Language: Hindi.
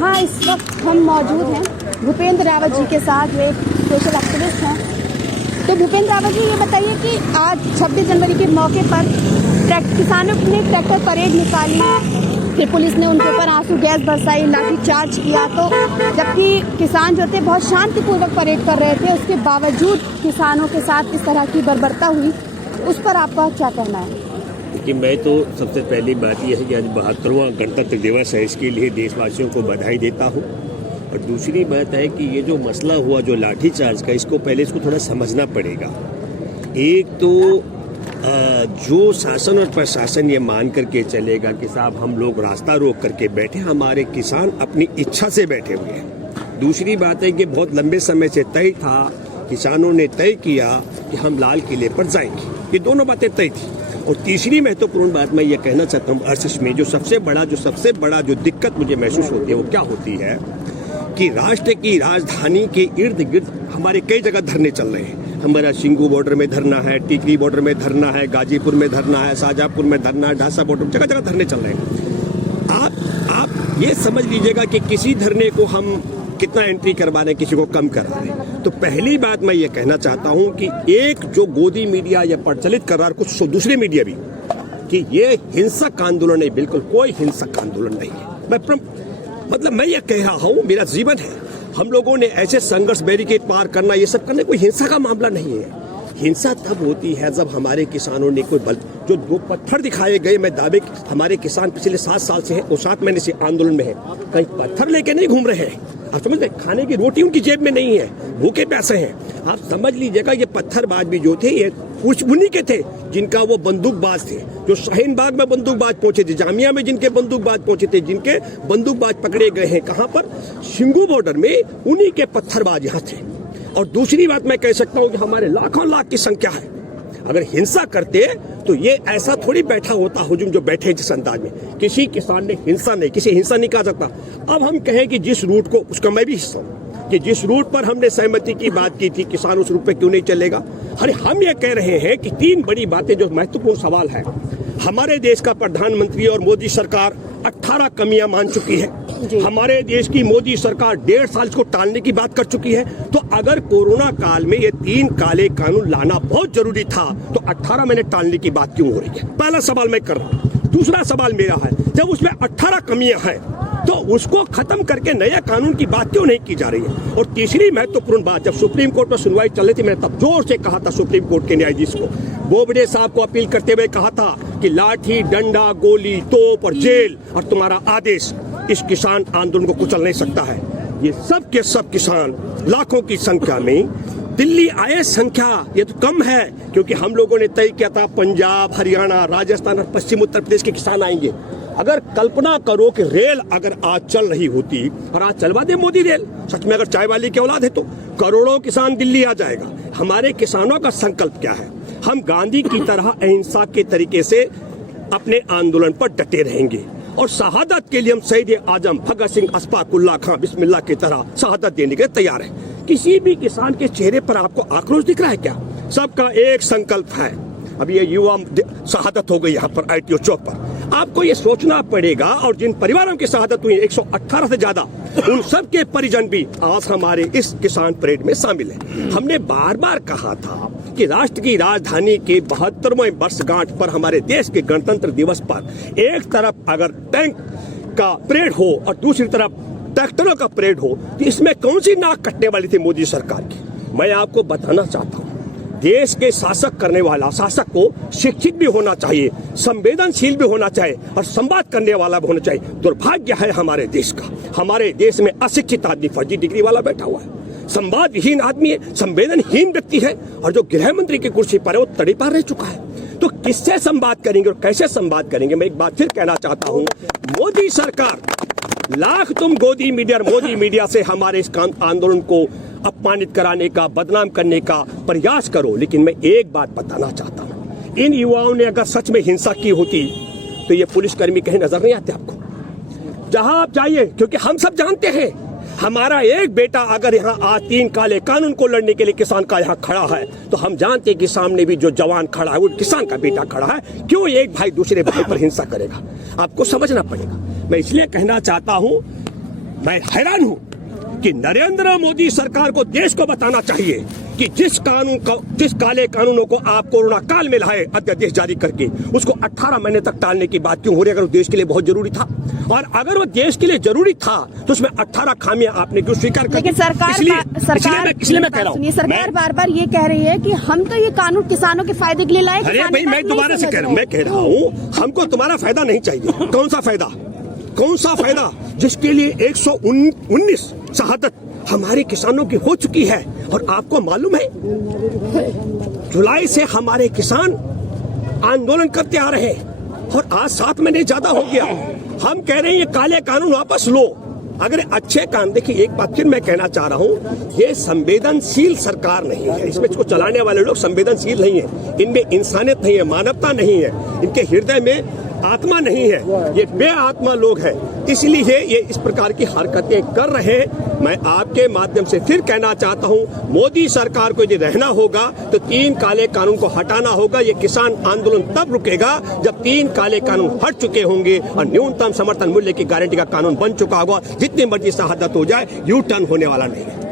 यहाँ इस वक्त हम मौजूद हैं भूपेंद्र रावत जी के साथ, जो एक सोशल एक्टिविस्ट हैं। तो भूपेंद्र रावत जी, ये बताइए कि आज 26 जनवरी के मौके पर किसानों ने ट्रैक्टर परेड निकाली, फिर पुलिस ने उनके ऊपर आंसू गैस बरसाई, लाठी चार्ज किया, तो जबकि किसान जो थे बहुत शांतिपूर्वक परेड कर रहे थे, उसके बावजूद किसानों के साथ इस तरह की बर्बरता हुई, उस पर आपका क्या कहना है? कि मैं तो सबसे पहली बात यह है कि आज 72वां गणतंत्र दिवस है, इसके लिए देशवासियों को बधाई देता हूँ। और दूसरी बात है कि ये जो मसला हुआ जो लाठीचार्ज का, इसको पहले इसको थोड़ा समझना पड़ेगा। एक तो जो शासन और प्रशासन ये मान करके चलेगा कि साहब हम लोग रास्ता रोक करके बैठे, हमारे किसान अपनी इच्छा से बैठे हुए हैं। दूसरी बात है कि बहुत लंबे समय से तय था, किसानों ने तय किया कि हम लाल किले पर जाएंगे, ये दोनों बातें तय थी। और तीसरी महत्वपूर्ण बात मैं ये कहना चाहता हूँ, अर्श में जो सबसे बड़ा जो दिक्कत मुझे महसूस होती है वो क्या होती है कि राष्ट्र की राजधानी के इर्द गिर्द हमारे कई जगह धरने चल रहे हैं। हमारा शिंगू बॉर्डर में धरना है, टिकरी बॉर्डर में धरना है, गाजीपुर में धरना है, शाहजहाँपुर में धरना है, ढासा बॉर्डर में जगह धरने चल रहे हैं। आप ये समझ लीजिएगा कि किसी धरने को हम कितना एंट्री करवा रहे हैं, किसी को कम करा रहे हैं। तो पहली बात मैं ये कहना चाहता हूं कि एक जो गोदी मीडिया ये प्रचलित कर रहा है, कुछ दूसरे मीडिया भी, कि ये हिंसक आंदोलन नहीं, बिल्कुल कोई हिंसक आंदोलन नहीं है। मैं ये कह रहा हूं, मेरा जीवन है, हम लोगों ने ऐसे संघर्ष बैरिकेड पार करना, ये सब करना कोई हिंसा का मामला नहीं है। हिंसा तब होती है जब हमारे किसानों ने कोई जो दो पत्थर दिखाए गए, मैं दावे हमारे किसान पिछले 7 साल से है और 7 महीने से आंदोलन में है, कहीं पत्थर लेके नहीं घूम रहे हैं। आप समझ रहे, खाने की रोटी उनकी जेब में नहीं है, भूखे पैसे हैं। आप समझ लीजिएगा ये पत्थरबाज भी जो थे, ये कुछ उन्हीं के थे जिनका वो बंदूकबाज थे, जो शाहीन बाग में बंदूकबाज पहुंचे थे, जामिया में जिनके बंदूकबाज पहुंचे थे, जिनके बंदूकबाज पकड़े गए हैं कहां पर, शिंगू बॉर्डर में, उन्हीं के पत्थरबाज यहाँ थे। और दूसरी बात मैं कह सकता हूँ कि हमारे लाखों लाख की संख्या है। अगर हिंसा करते तो ये ऐसा थोड़ी बैठा होता हुजूम जो बैठे जिस अंदाज में, किसी किसान ने हिंसा नहीं कहा सकता। अब हम कहें कि जिस रूट को, उसका मैं भी हिस्सा हूँ, कि जिस रूट पर हमने सहमति की बात की थी, किसान उस रूट पे क्यों नहीं चलेगा? अरे हम ये कह रहे हैं कि 3 बड़ी बातें जो महत्वपूर्ण सवाल है, हमारे देश का प्रधानमंत्री और मोदी सरकार 18 कमियां मान चुकी है। हमारे देश की मोदी सरकार 1.5 साल को टालने की बात कर चुकी है। तो अगर कोरोना काल में ये 3 काले कानून लाना बहुत जरूरी था, तो 18 महीने टालने की बात क्यों हो रही है? पहला सवाल मैं कर रहा हूँ। दूसरा सवाल मेरा है, जब उसमें 18 कमियां हैं तो उसको खत्म करके नया कानून की बात क्यों नहीं की जा रही है? और तीसरी महत्वपूर्ण बात, जब सुप्रीम कोर्ट में सुनवाई चल रही थी, मैंने तब जोर से कहा था सुप्रीम कोर्ट के न्यायाधीश को, बोबडे साहब को अपील करते हुए कहा था कि लाठी, डंडा, गोली, तोप और जेल और तुम्हारा आदेश इस किसान आंदोलन को कुचल नहीं सकता है। ये सब के सब किसान लाखों की संख्या में, दिल्ली आए संख्या ये तो कम है, क्योंकि हम लोगों ने तय किया था पंजाब, हरियाणा, राजस्थान और पश्चिम उत्तर प्रदेश के किसान आएंगे। अगर कल्पना करो कि रेल अगर आज चल रही होती, और आज चलवा दे मोदी रेल, सच में अगर चाय वाली की औलाद है तो करोड़ों किसान दिल्ली आ जाएगा। हमारे किसानों का संकल्प क्या है? हम गांधी की तरह अहिंसा के तरीके से अपने आंदोलन पर डटे रहेंगे और शहादत के लिए हम शहीद आजम भगत सिंह, अशफाक उल्लाह खां, बिस्मिल्लाह की तरह शहादत देने के लिए तैयार हैं। किसी भी किसान के चेहरे पर आपको आक्रोश दिख रहा है क्या? सबका एक संकल्प है। अब ये युवा शहादत हो गई यहाँ पर ITO चौक पर, आपको ये सोचना पड़ेगा। और जिन परिवारों की शहादत हुई 118 से ज्यादा, उन सब के परिजन भी आज हमारे इस किसान परेड में शामिल हैं। हमने बार बार कहा था कि राष्ट्र की राजधानी के 72वें वर्षगांठ पर, हमारे देश के गणतंत्र दिवस पर, एक तरफ अगर टैंक का परेड हो और दूसरी तरफ ट्रैक्टरों का परेड हो, तो इसमें कौन सी नाक कटने वाली थी मोदी सरकार की? मैं आपको बताना चाहता हूँ, देश के शासक करने वाला शासक को शिक्षित भी होना चाहिए, संवेदनशील भी होना चाहिए और संवाद करने वाला भी होना चाहिए। दुर्भाग्य है हमारे देश का, हमारे देश में अशिक्षित आदमी फर्जी डिग्री वाला बैठा हुआ है, संवादहीन आदमी है, संवेदनहीन व्यक्ति है, और जो गृह मंत्री की कुर्सी पर है वो तड़ी पार रह चुका है। तो किससे संवाद करेंगे और कैसे संवाद करेंगे? मैं एक बात फिर कहना चाहता हूँ, मोदी सरकार, लाख तुम मोदी मीडिया से हमारे इस आंदोलन को अपमानित कराने का, बदनाम करने का प्रयास करो, लेकिन मैं एक बात बताना चाहता हूँ, इन युवाओं ने अगर सच में हिंसा की होती तो ये पुलिसकर्मी कहीं नजर नहीं आते आपको, जहां आप जाइए, क्योंकि हम सब जानते हैं हमारा एक बेटा अगर यहाँ आज 3 काले कानून को लड़ने के लिए किसान का यहाँ खड़ा है, तो हम जानते हैं कि सामने भी जो जवान खड़ा है वो किसान का बेटा खड़ा है। क्यों एक भाई दूसरे भाई पर हिंसा करेगा? आपको समझना पड़ेगा। मैं इसलिए कहना चाहता हूँ मैं हैरान हूं कि नरेंद्र मोदी सरकार को देश को बताना चाहिए कि जिस काले कानूनों को आप कोरोना काल में लाए अध्यादेश जारी करके, उसको 18 महीने तक टालने की बात क्यों हो रही है? अगर वो देश के लिए बहुत जरूरी था, और अगर वो देश के लिए जरूरी था तो उसमें 18 खामियां आपने क्यों स्वीकार कर? लेकिन सरकार इसलिए मैं कह रहा हूं, सरकार बार बार ये कह रही है कि हम तो ये कानून किसानों के फायदे के लिए लाए। अरे भाई, मैं दोबारा से कह रहा हूँ, हमको तुम्हारा फायदा नहीं चाहिए। कौन सा फायदा? कौन सा फायदा जिसके लिए 119 शहादत हमारे किसानों की हो चुकी है? और आपको मालूम है, जुलाई से हमारे किसान आंदोलन करते आ रहे हैं और आज 7 महीने ज्यादा हो गया। हम कह रहे हैं ये काले कानून वापस लो। अगर अच्छे कानून, देखिए एक बात फिर मैं कहना चाह रहा हूँ, ये संवेदनशील सरकार नहीं है। इसमें इसको चलाने वाले लोग संवेदनशील नहीं है, इनमें इंसानियत नहीं है, मानवता नहीं है, इनके हृदय में आत्मा नहीं है, ये बेआत्मा लोग हैं। इसलिए ये इस प्रकार की हरकतें कर रहे हैं। मैं आपके माध्यम से फिर कहना चाहता हूं, मोदी सरकार को यदि रहना होगा तो 3 काले कानून को हटाना होगा। ये किसान आंदोलन तब रुकेगा जब 3 काले कानून हट चुके होंगे और न्यूनतम समर्थन मूल्य की गारंटी का कानून बन चुका होगा। जितनी मर्जी शहादत हो जाए, यू टर्न होने वाला नहीं है।